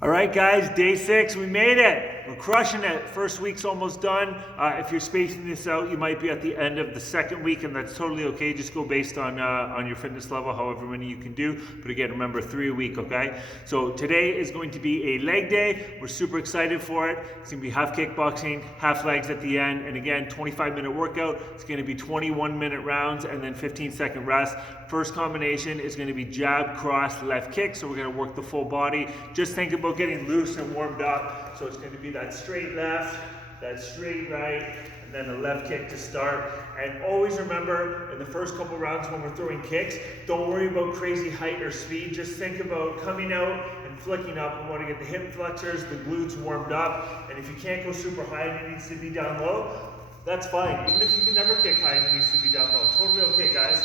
All right, guys, day 6, we made it. We're crushing it. First week's almost done. If you're spacing this out, you might be at the end of the second week, and that's totally okay. Just go based on your fitness level, however many you can do. But again, remember 3 a week, okay? So today is going to be a leg day. We're super excited for it. It's going to be half kickboxing, half legs at the end, and again, 25-minute workout. It's going to be 21-minute rounds and then 15-second rest. First combination is going to be jab, cross, left kick. So we're going to work the full body. Just think about getting loose and warmed up. So it's going to be that straight left, that straight right, and then a left kick to start. And always remember, in the first couple rounds when we're throwing kicks, don't worry about crazy height or speed. Just think about coming out and flicking up. We want to get the hip flexors, the glutes warmed up. And if you can't go super high and it needs to be down low, that's fine. Even if you can never kick high and it needs to be down low. Totally okay, guys.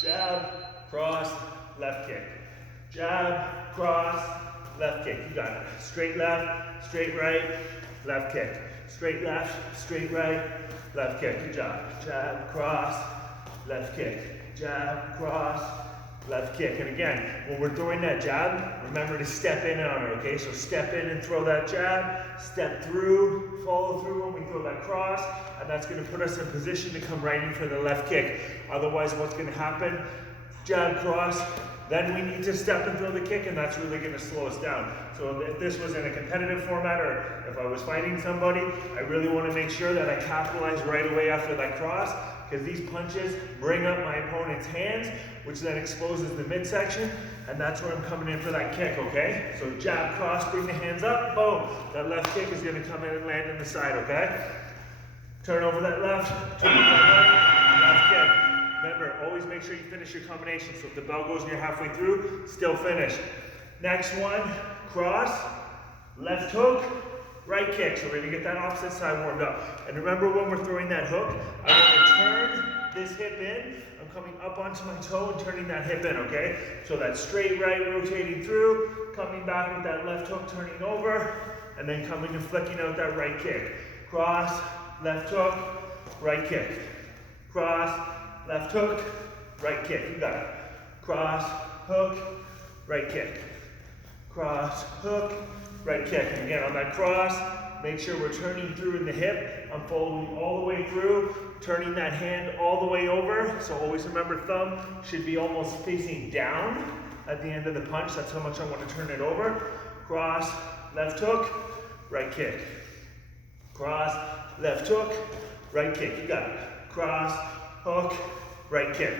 Jab, cross, left kick. Jab, cross, left kick. You got it. Straight left, straight right, left kick. Straight left, straight right, left kick. Good job. Jab, cross, left kick. Jab, cross, left kick. And again, when we're throwing that jab, remember to step in on it, okay? So step in and throw that jab, step through, follow through when we throw that cross, and that's going to put us in position to come right in for the left kick. Otherwise, what's going to happen? Jab, cross, then we need to step and throw the kick, and that's really going to slow us down. So if this was in a competitive format, or if I was fighting somebody, I really want to make sure that I capitalize right away after that cross, because these punches bring up my opponent's hands, which then exposes the midsection, and that's where I'm coming in for that kick, okay? So jab, cross, bring the hands up, boom. That left kick is going to come in and land in the side, okay? Turn over that left, turn over that right, left kick. Remember, always make sure you finish your combination. So if the bell goes and you're halfway through, still finish. Next one, cross, left hook, right kick. So we're gonna get that opposite side warmed up. And remember, when we're throwing that hook, I want to turn this hip in. I'm coming up onto my toe and turning that hip in, okay? So that straight right rotating through, coming back with that left hook, turning over, and then coming and flicking out that right kick. Cross, left hook, right kick. Cross, left hook, right kick. You got it. Cross, hook, right kick. Cross, hook, right kick. And again, on that cross, make sure we're turning through in the hip. I'm following all the way through, turning that hand all the way over. So always remember, thumb should be almost facing down at the end of the punch. That's how much I want to turn it over. Cross, left hook, right kick. Cross, left hook, right kick. You got it. Cross, hook, right kick.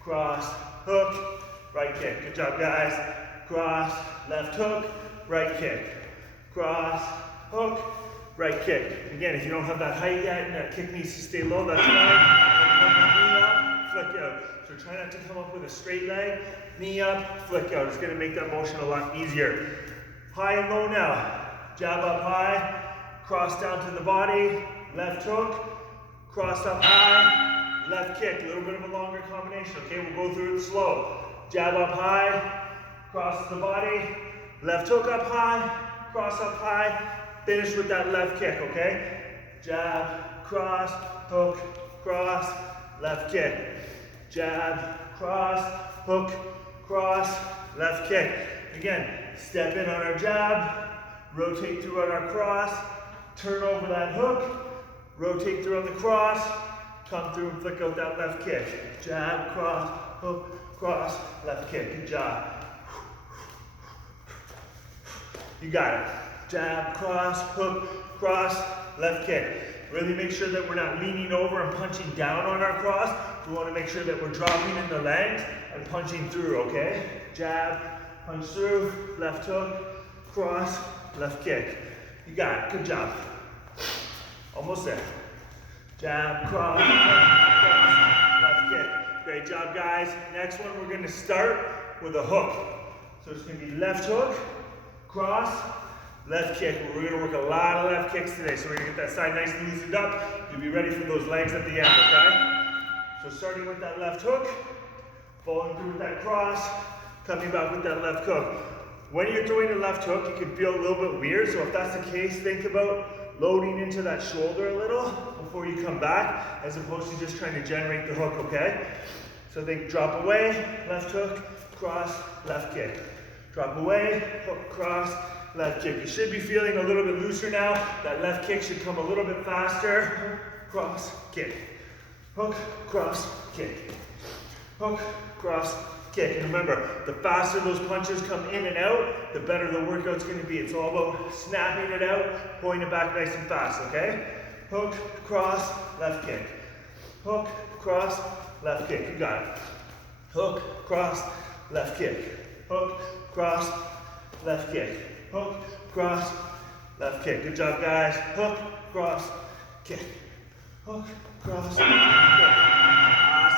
Cross, hook, right kick. Good job, guys. Cross, left hook, right kick. Cross, hook, right kick. Again, if you don't have that height yet and that kick needs to stay low, that's fine. Knee up, flick out. So try not to come up with a straight leg. Knee up, flick out. It's going to make that motion a lot easier. High and low now. Jab up high, cross down to the body, left hook, cross up high, left kick. A little bit of a longer combination, okay? We'll go through it slow. Jab up high, cross the body, left hook up high, cross up high, finish with that left kick, okay? Jab, cross, hook, cross, left kick. Jab, cross, hook, cross, left kick. Again, step in on our jab, rotate through on our cross, turn over that hook, rotate through on the cross, come through and flick out that left kick. Jab, cross, hook, cross, left kick. Good job. You got it. Jab, cross, hook, cross, left kick. Really make sure that we're not leaning over and punching down on our cross. We want to make sure that we're dropping in the legs and punching through, okay? Jab, punch through, left hook, cross, left kick. You got it. Good job. Almost there. Jab, cross, left kick. Great job, guys. Next one, we're going to start with a hook. So it's going to be left hook, cross, left kick. We're going to work a lot of left kicks today. So we're going to get that side nice and loosened up. You'll be ready for those legs at the end, okay? So starting with that left hook, following through with that cross, coming back with that left hook. When you're throwing a left hook, you can feel a little bit weird. So if that's the case, think about loading into that shoulder a little before you come back, as opposed to just trying to generate the hook, okay? So think drop away, left hook, cross, left kick. Drop away, hook, cross, left kick. You should be feeling a little bit looser now. That left kick should come a little bit faster. Cross, kick. Hook, cross, kick. Hook, cross, kick. And remember, the faster those punches come in and out, the better the workout's going to be. It's all about snapping it out, pulling it back nice and fast, okay? Hook, cross, left kick. Hook, cross, left kick. You got it. Hook, cross, left kick. Hook, cross, left kick. Hook, cross, left kick. Good job, guys. Hook, cross, kick. Hook, cross, kick.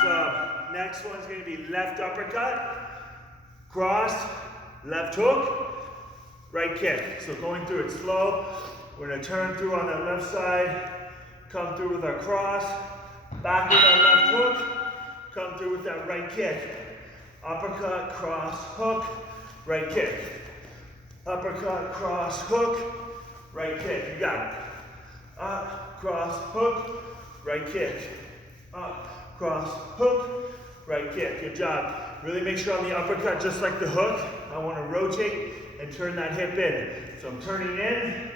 Awesome. Next one's going to be left uppercut, cross, left hook, right kick. So going through it slow. We're going to turn through on that left side, come through with our cross, back with our left hook, come through with that right kick. Uppercut, cross, hook, right kick. Uppercut, cross, hook, right kick. You got it. Up, cross, hook, right kick. Up, cross, hook, right kick. Good job. Really make sure on the uppercut, just like the hook, I want to rotate and turn that hip in. So I'm turning in,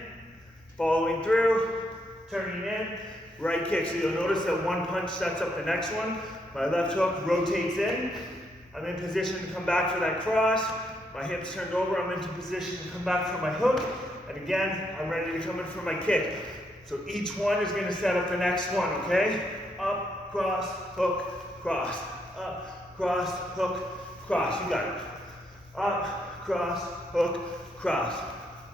following through, turning in, right kick. So you'll notice that one punch sets up the next one. My left hook rotates in. I'm in position to come back for that cross. My hips turned over. I'm into position to come back for my hook. And again, I'm ready to come in for my kick. So each one is going to set up the next one, okay? Up, cross, hook, cross. Up, cross, hook, cross. You got it. Up, cross, hook, cross.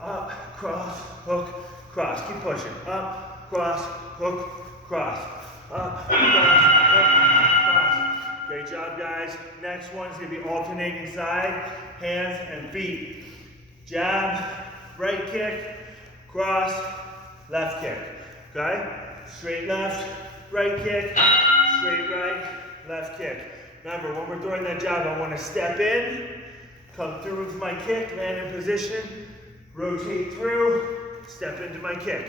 Up, cross, hook, cross. Keep pushing. Up, cross, hook, cross. Up, cross, hook, cross. Great job, guys. Next one's going to be alternating side, hands and feet. Jab, right kick, cross, left kick. Okay? Straight left, right kick, straight right, left kick. Remember, when we're throwing that jab, I want to step in, come through with my kick, land in position, rotate through, step into my kick.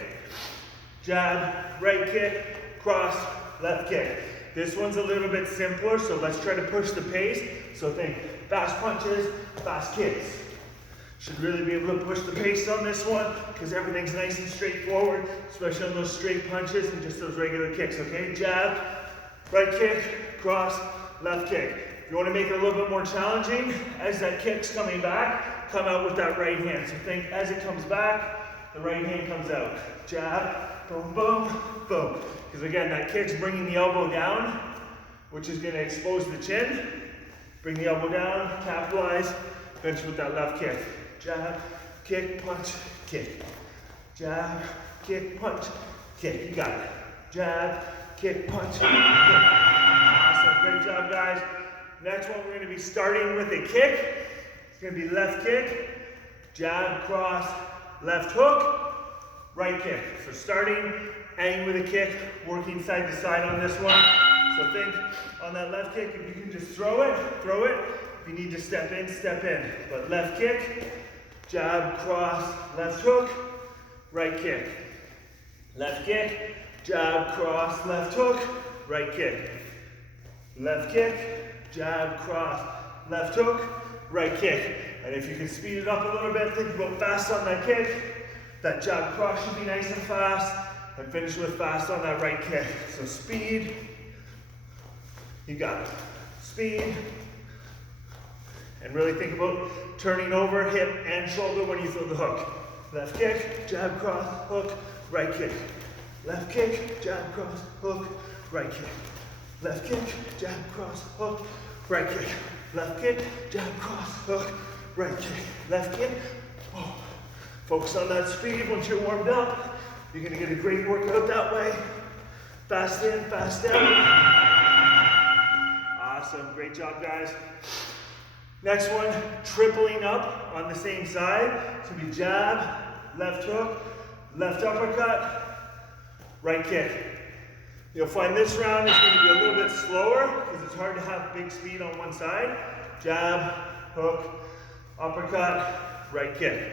Jab, right kick, cross, left kick. This one's a little bit simpler, so let's try to push the pace. So think fast punches, fast kicks. Should really be able to push the pace on this one because everything's nice and straightforward, especially on those straight punches and just those regular kicks, okay? Jab, right kick, cross, left kick. If you want to make it a little bit more challenging, as that kick's coming back, come out with that right hand. So think as it comes back, the right hand comes out. Jab, boom, boom, boom. Because again, that kick's bringing the elbow down, which is going to expose the chin. Bring the elbow down, capitalize, finish with that left kick. Jab, kick, punch, kick. Jab, kick, punch, kick. You got it. Jab, kick, punch, kick. Awesome. Great job, guys. Next one, we're going to be starting with a kick. It's going to be left kick, jab, cross, left hook, right kick. So starting, aim with a kick, working side to side on this one. So think on that left kick, if you can just throw it, throw it. If you need to step in, step in. But left kick, jab, cross, left hook, right kick. Left kick, jab, cross, left hook, right kick. Left kick, jab, cross, left hook, right kick. And if you can speed it up a little bit, think about fast on that kick. That jab cross should be nice and fast. And finish with fast on that right kick. So speed, you got it. Speed. And really think about turning over hip and shoulder when you throw the hook. Left kick, jab, cross, hook, right kick. Left kick, jab, cross, hook, right kick. Left kick, jab, cross, hook, right kick. Left kick, jab, cross, hook, right kick. Left kick. Oh. Focus on that speed once you're warmed up. You're gonna get a great workout that way. Fast in, fast out. Awesome, great job, guys. Next one, tripling up on the same side. It's gonna be jab, left hook, left uppercut, right kick. You'll find this round is gonna be a little bit slower because it's hard to have big speed on one side. Jab, hook, uppercut, right kick.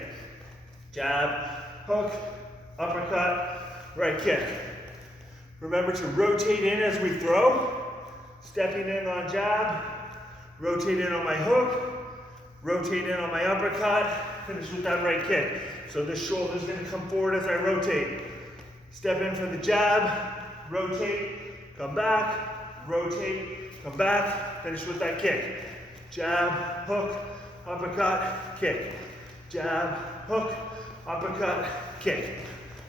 Jab, hook, uppercut, right kick. Remember to rotate in as we throw. Stepping in on jab, rotate in on my hook, rotate in on my uppercut, finish with that right kick. So this shoulder's gonna come forward as I rotate. Step in for the jab, rotate, come back, rotate, come back, finish with that kick. Jab, hook, uppercut, kick. Jab, hook, uppercut, kick.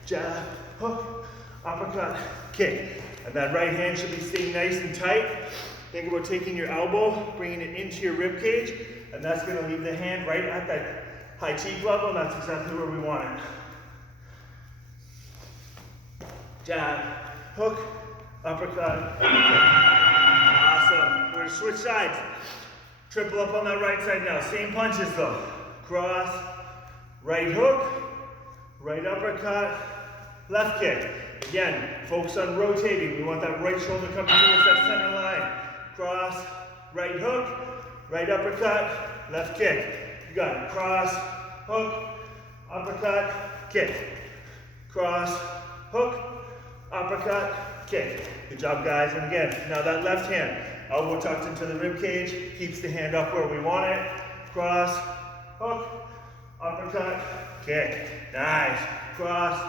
Jab, hook, uppercut, kick. And that right hand should be staying nice and tight. Think about taking your elbow, bringing it into your rib cage, and that's gonna leave the hand right at that high cheek level, and that's exactly where we want it. Jab, hook, uppercut, kick. Awesome. We're gonna switch sides. Triple up on that right side now. Same punches though. Cross, right hook, right uppercut, left kick. Again, focus on rotating. We want that right shoulder coming towards that center line. Cross, right hook, right uppercut, left kick. You got it. Cross, hook, uppercut, kick. Cross, hook, uppercut, kick. Good job, guys. And again, now that left hand, elbow tucked into the rib cage, keeps the hand up where we want it. Cross, hook, uppercut, kick. Nice. Cross,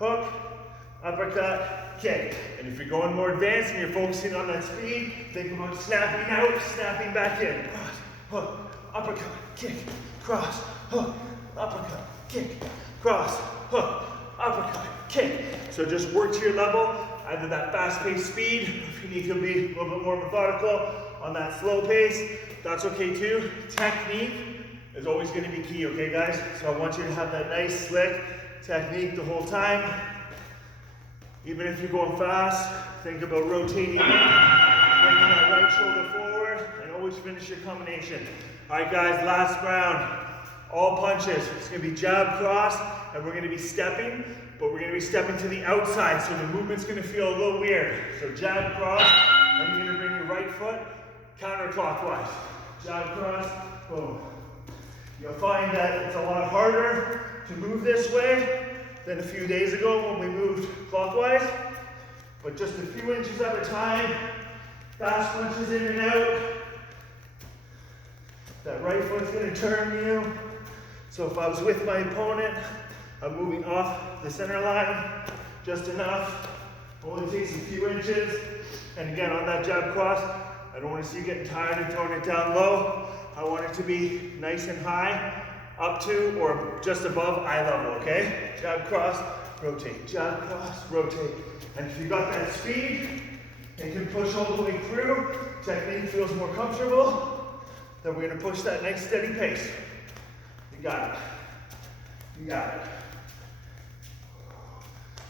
hook, uppercut, kick. And if you're going more advanced and you're focusing on that speed, think about snapping out, snapping back in. Cross, hook, uppercut, kick. Cross, hook, uppercut, kick. Cross, hook, uppercut, kick. So just work to your level, either that fast-paced speed, if you need to be a little bit more methodical on that slow pace, that's okay too. Technique is always going to be key, okay guys? So I want you to have that nice, slick technique the whole time. Even if you're going fast, think about rotating in, bringing that right shoulder forward, and always finish your combination. All right guys, last round. All punches. It's going to be jab, cross, and we're going to be stepping, but we're going to be stepping to the outside, so the movement's going to feel a little weird. So jab, cross, and you're going to bring your right foot counterclockwise. Jab, cross, boom. You'll find that it's a lot harder to move this way than a few days ago when we moved clockwise, but just a few inches at a time, fast punches in and out. That right foot's going to turn you. So if I was with my opponent, I'm moving off the center line just enough. Only takes a few inches. And again, on that jab cross, I don't want to see you getting tired and throwing it down low. I want it to be nice and high, up to or just above eye level, okay? Jab, cross, rotate. Jab, cross, rotate. And if you got that speed, and can push all the way through, technique feels more comfortable, then we're gonna push that nice steady pace. You got it. You got it.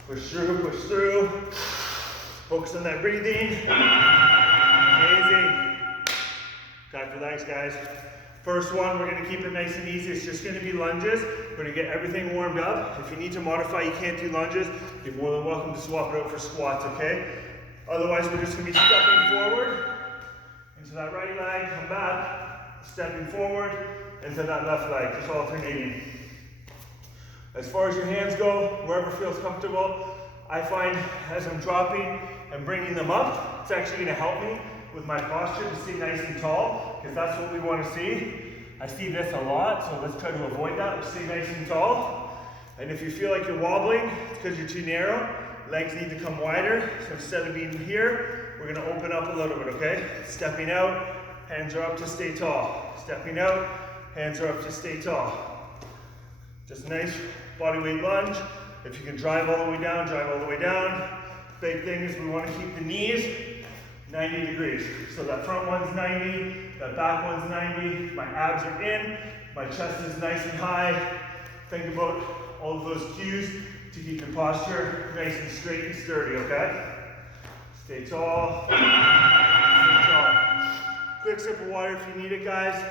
Push through, push through. Focus on that breathing. Amazing. Time for thanks, guys. First one, we're gonna keep it nice and easy. It's just gonna be lunges. We're gonna get everything warmed up. If you need to modify, you can't do lunges, you're more than welcome to swap it out for squats, okay? Otherwise, we're just gonna be stepping forward into that right leg, come back, stepping forward into that left leg, just alternating. As far as your hands go, wherever feels comfortable, I find as I'm dropping and bringing them up, it's actually gonna help me with my posture to stay nice and tall, because that's what we want to see. I see this a lot, so let's try to avoid that. Let's stay nice and tall. And if you feel like you're wobbling, it's because you're too narrow. Legs need to come wider. So instead of being here, we're going to open up a little bit, okay? Stepping out, hands are up to stay tall. Stepping out, hands are up to stay tall. Just a nice body weight lunge. If you can drive all the way down, drive all the way down. Big thing is we want to keep the knees 90 degrees. So that front one's 90, that back one's 90, my abs are in, my chest is nice and high. Think about all of those cues to keep your posture nice and straight and sturdy, okay? Stay tall, stay tall. Quick sip of water if you need it, guys.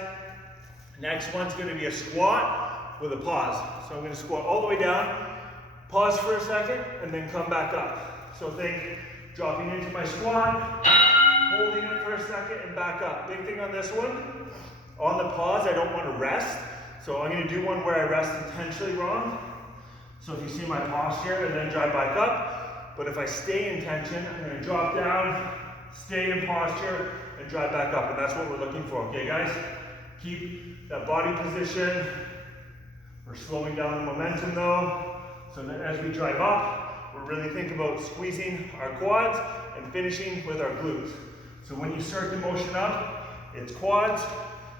Next one's gonna be a squat with a pause. So I'm gonna squat all the way down, pause for a second, and then come back up. So think dropping into my squat, holding it for a second, and back up. Big thing on this one, on the pause, I don't want to rest. So I'm going to do one where I rest intentionally wrong. So if you see my posture, and then drive back up. But if I stay in tension, I'm going to drop down, stay in posture, and drive back up. And that's what we're looking for, okay guys? Keep that body position We're slowing down the momentum though, so that as we drive up, we're really thinking about squeezing our quads and finishing with our glutes. So when you start the motion up, it's quads.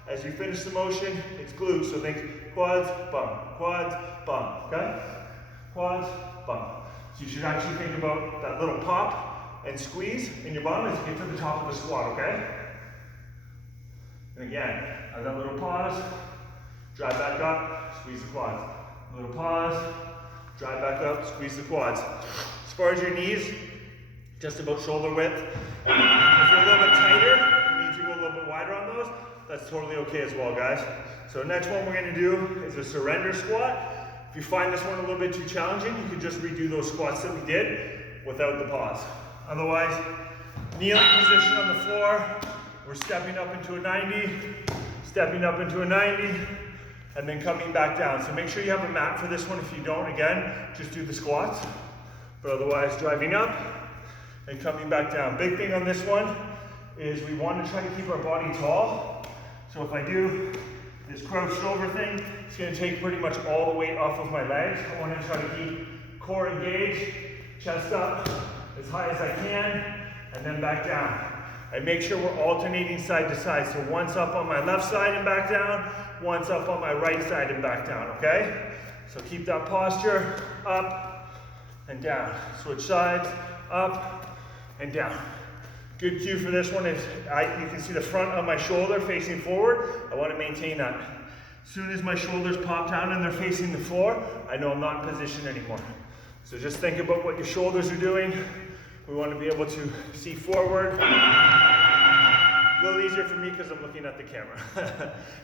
As you finish the motion, it's glutes. So think quads, bum, okay? Quads, bum. So you should actually think about that little pop and squeeze in your bum as you get to the top of the squat, okay? And again, have that little pause, drive back up, squeeze the quads. A little pause, drive back up, squeeze the quads. As far as your knees, just about shoulder width. If you're a little bit tighter, you need to go a little bit wider on those. That's totally okay as well, guys. So next one we're gonna do is a surrender squat. If you find this one a little bit too challenging, you can just redo those squats that we did without the pause. Otherwise, kneeling position on the floor. We're stepping up into a 90, stepping up into a 90, and then coming back down. So make sure you have a mat for this one. If you don't, again, just do the squats. But otherwise, driving up and coming back down. Big thing on this one is we want to try to keep our body tall. So if I do this crouched over thing, it's going to take pretty much all the weight off of my legs. I want to try to keep core engaged, chest up as high as I can, and then back down. And make sure we're alternating side to side. So once up on my left side and back down, once up on my right side and back down, okay? So keep that posture, up and down. Switch sides, up and down. Good cue for this one is you can see the front of my shoulder facing forward. I want to maintain that. As soon as my shoulders pop down and they're facing the floor, I know I'm not in position anymore. So just think about what your shoulders are doing. We want to be able to see forward. A little easier for me because I'm looking at the camera.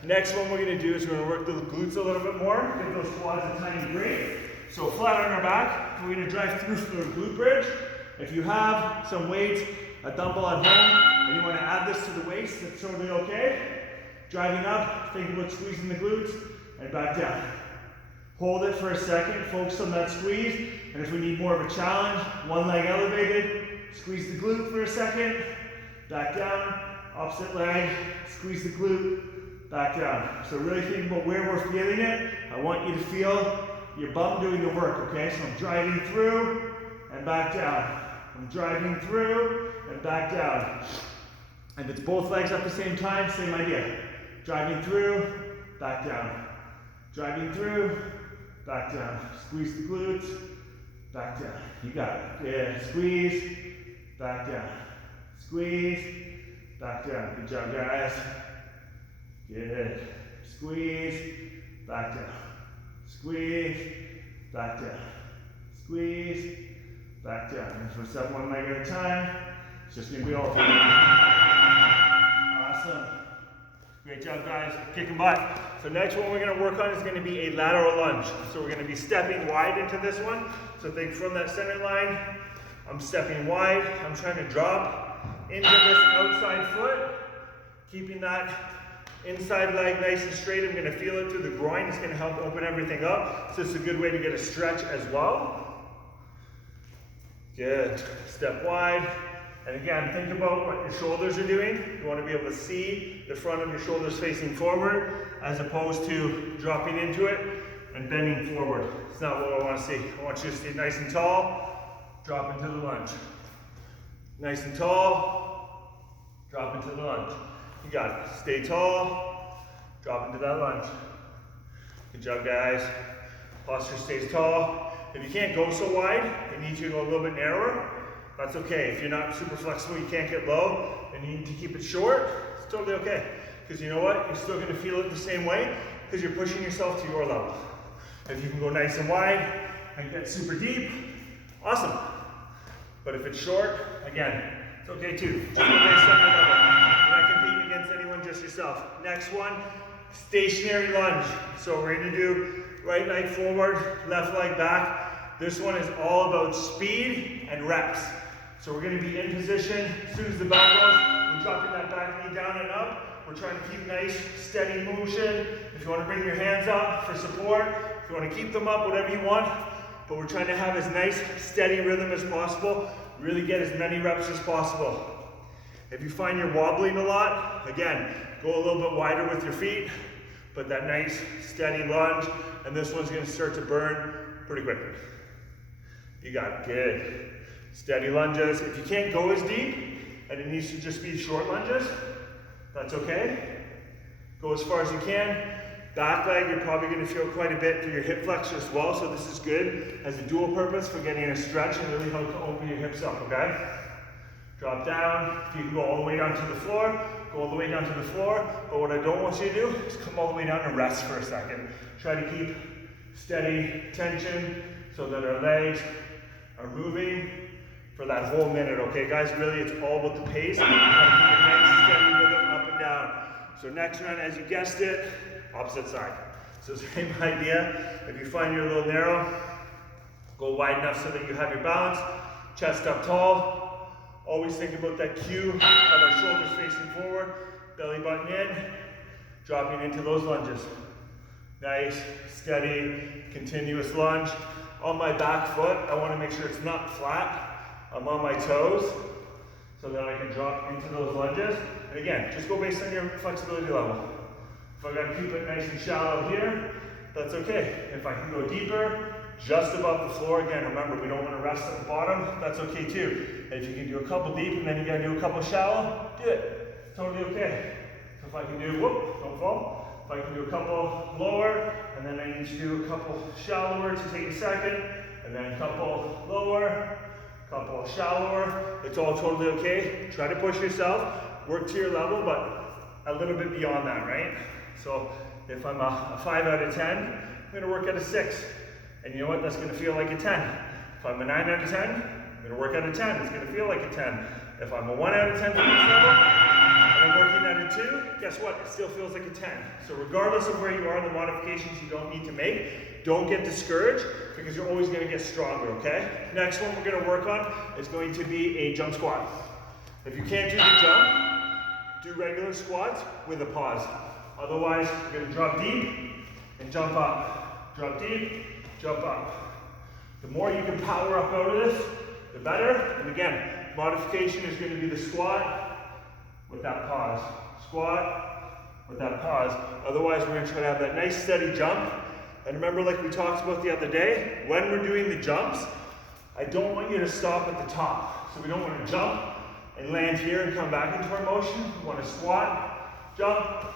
Next one we're going to do is we're going to work the glutes a little bit more. Get those quads a tiny break. So flat on our back, we're going to drive through for the glute bridge. If you have some weights, a dumbbell at home, and you want to add this to the waist, that's totally okay. Driving up, think about squeezing the glutes, and back down. Hold it for a second, focus on that squeeze, and if we need more of a challenge, one leg elevated, squeeze the glute for a second, back down, opposite leg, squeeze the glute, back down. So really think about where we're feeling it. I want you to feel your bum doing the work, okay? So I'm driving through and back down. I'm driving through and back down. And it's both legs at the same time, same idea. Driving through, back down. Driving through, back down. Squeeze the glutes, back down. You got it. Yeah, squeeze, back down. Squeeze, back down. Good job, guys. Good. Squeeze, back down. Squeeze, back down. Squeeze, back down. And for step one leg at a time, it's just going to be alternating. Awesome. Great job, guys. Kicking butt. So next one we're going to work on is going to be a lateral lunge. So we're going to be stepping wide into this one. So think from that center line, I'm stepping wide. I'm trying to drop into this outside foot, keeping that inside leg nice and straight. I'm going to feel it through the groin. It's going to help open everything up. So it's a good way to get a stretch as well. Good. Step wide. And again, think about what your shoulders are doing. You want to be able to see the front of your shoulders facing forward as opposed to dropping into it and bending forward. It's not what I want to see. I want you to stay nice and tall, drop into the lunge. Nice and tall, drop into the lunge. You got it. Stay tall, drop into that lunge. Good job, guys. Posture stays tall. If you can't go so wide, you need to go a little bit narrower. That's okay. If you're not super flexible, you can't get low, and you need to keep it short, it's totally okay. Because you know what? You're still going to feel it the same way because you're pushing yourself to your level. If you can go nice and wide and get super deep, awesome. But if it's short, again, it's okay too. Just go based on your level. You're not competing against anyone, just yourself. Next one, stationary lunge. So we're going to do right leg forward, left leg back. This one is all about speed and reps. So we're going to be in position. As soon as the bell goes, we're dropping that back knee down and up. We're trying to keep nice, steady motion. If you want to bring your hands up for support, if you want to keep them up, whatever you want. But we're trying to have as nice, steady rhythm as possible. Really get as many reps as possible. If you find you're wobbling a lot, again, go a little bit wider with your feet. but that nice steady lunge, and this one's gonna start to burn pretty quickly. You got it, good. Steady lunges. If you can't go as deep, and it needs to just be short lunges, that's okay. Go as far as you can. Back leg, you're probably going to feel quite a bit through your hip flexor as well, so this is good as a dual purpose for getting a stretch and really help to open your hips up, okay? Drop down. If you can go all the way down to the floor, go all the way down to the floor, but what I don't want you to do is come all the way down and rest for a second. Try to keep steady tension so that our legs are moving for that whole minute, okay guys? Really, it's all about the pace. Keep a nice steady rhythm up and down. So next round, as you guessed it, opposite side. So same idea. If you find you're a little narrow, go wide enough so that you have your balance. Chest up tall. Always think about that cue of our shoulders facing forward. Belly button in. Dropping into those lunges. Nice, steady, continuous lunge. On my back foot, I want to make sure it's not flat. I'm on my toes so that I can drop into those lunges. And again, just go based on your flexibility level. If I gotta keep it nice and shallow here, that's okay. If I can go deeper, just above the floor, again, remember, we don't want to rest at the bottom, that's okay too. If you can do a couple deep and then you gotta do a couple shallow, do it. It's totally okay. So if I can do, whoop, don't fall. If I can do a couple lower, and then I need to do a couple shallower to take a second, and then a couple lower, couple shallower, it's all totally okay. Try to push yourself, work to your level, but a little bit beyond that, right? So if I'm a 5 out of 10, I'm gonna work at a 6. And you know what, that's gonna feel like a 10. If I'm a 9 out of 10, I'm gonna work at a 10, it's gonna feel like a 10. If I'm a 1 out of 10 for this level, and I'm working at a 2, guess what, it still feels like a 10. So regardless of where you are in the modifications you don't need to make, don't get discouraged, because you're always gonna get stronger, okay? Next one we're gonna work on is going to be a jump squat. If you can't do the jump, do regular squats with a pause. Otherwise, you're gonna drop deep and jump up. Drop deep, jump up. The more you can power up out of this, the better. And again, modification is gonna be the squat with that pause. Squat with that pause. Otherwise, we're gonna try to have that nice steady jump. And remember, like we talked about the other day, when we're doing the jumps, I don't want you to stop at the top. So we don't wanna jump and land here and come back into our motion. We want to squat, jump,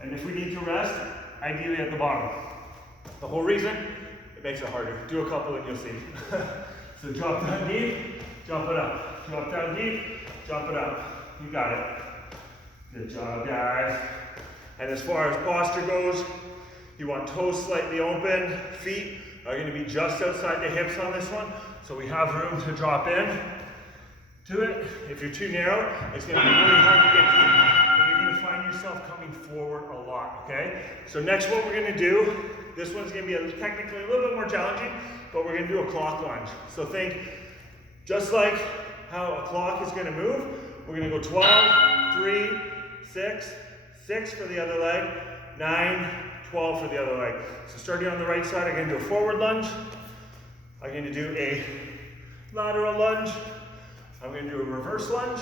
and if we need to rest, ideally at the bottom. The whole reason, it makes it harder. Do a couple and you'll see. So drop down deep, jump it up. Drop down deep, jump it up. You got it. Good job, guys. And as far as posture goes, you want toes slightly open, feet are going to be just outside the hips on this one, so we have room to drop in to it. If you're too narrow, it's going to be really hard to get deep, and you're going to find yourself coming forward a lot, okay? So next what we're going to do, this one's going to be technically a little bit more challenging, but we're going to do a clock lunge. So think, just like how a clock is going to move, we're going to go 12, 3, 6, 6 for the other leg, 9, 12 for the other leg. So starting on the right side, I'm going to do a forward lunge. I'm going to do a lateral lunge. I'm going to do a reverse lunge,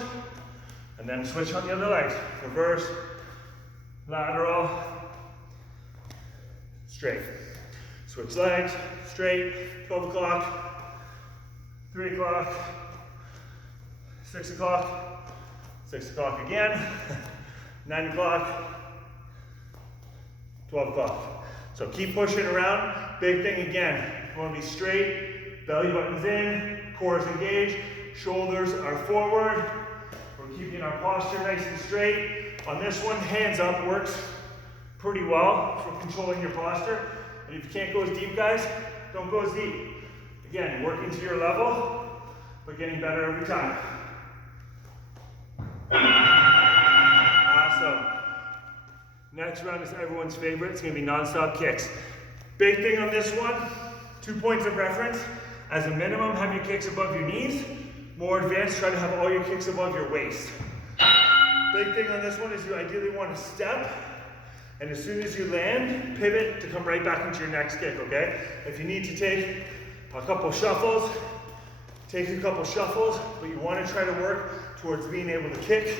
and then switch on the other legs. Reverse, lateral, straight. Switch legs, straight, 12 o'clock, 3 o'clock, 6 o'clock, 6 o'clock again, 9 o'clock, 12 o'clock. So keep pushing around. Big thing again, you want to be straight, belly button's in, core is engaged, shoulders are forward. We're keeping our posture nice and straight. On this one, hands up works pretty well for controlling your posture. And if you can't go as deep, guys, don't go as deep. Again, working to your level, but getting better every time. Awesome. Next round is everyone's favorite. It's going to be non-stop kicks. Big thing on this one, 2 points of reference. As a minimum, have your kicks above your knees. More advanced, try to have all your kicks above your waist. Big thing on this one is you ideally want to step, and as soon as you land, pivot to come right back into your next kick, okay? If you need to take a couple shuffles, take a couple shuffles, but you want to try to work towards being able to kick.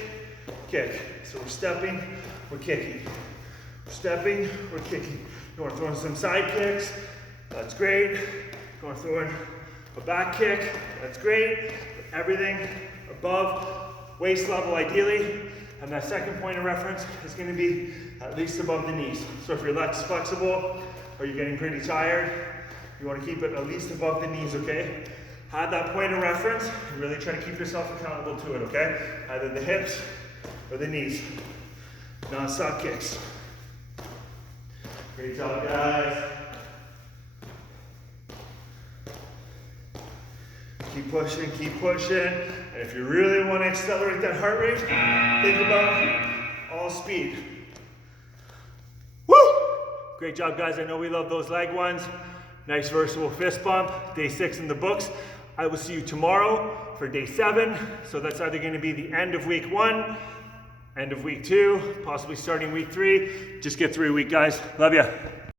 So we're stepping, we're kicking. stepping or kicking. You want to throw in some side kicks, that's great. You want to throw in a back kick, that's great. Everything above waist level ideally. And that second point of reference is going to be at least above the knees. So if you're less flexible or you're getting pretty tired, you want to keep it at least above the knees, okay? Have that point of reference and really try to keep yourself accountable to it, okay? Either the hips or the knees. Non-stop kicks. Great job, guys. Keep pushing, keep pushing. And if you really want to accelerate that heart rate, think about all speed. Woo! Great job, guys. I know we love those leg ones. Nice versatile fist bump. Day 6 in the books. I will see you tomorrow for day 7. So that's either going to be the end of week 1, end of week 2, possibly starting week 3. Just get through a week, guys. Love ya.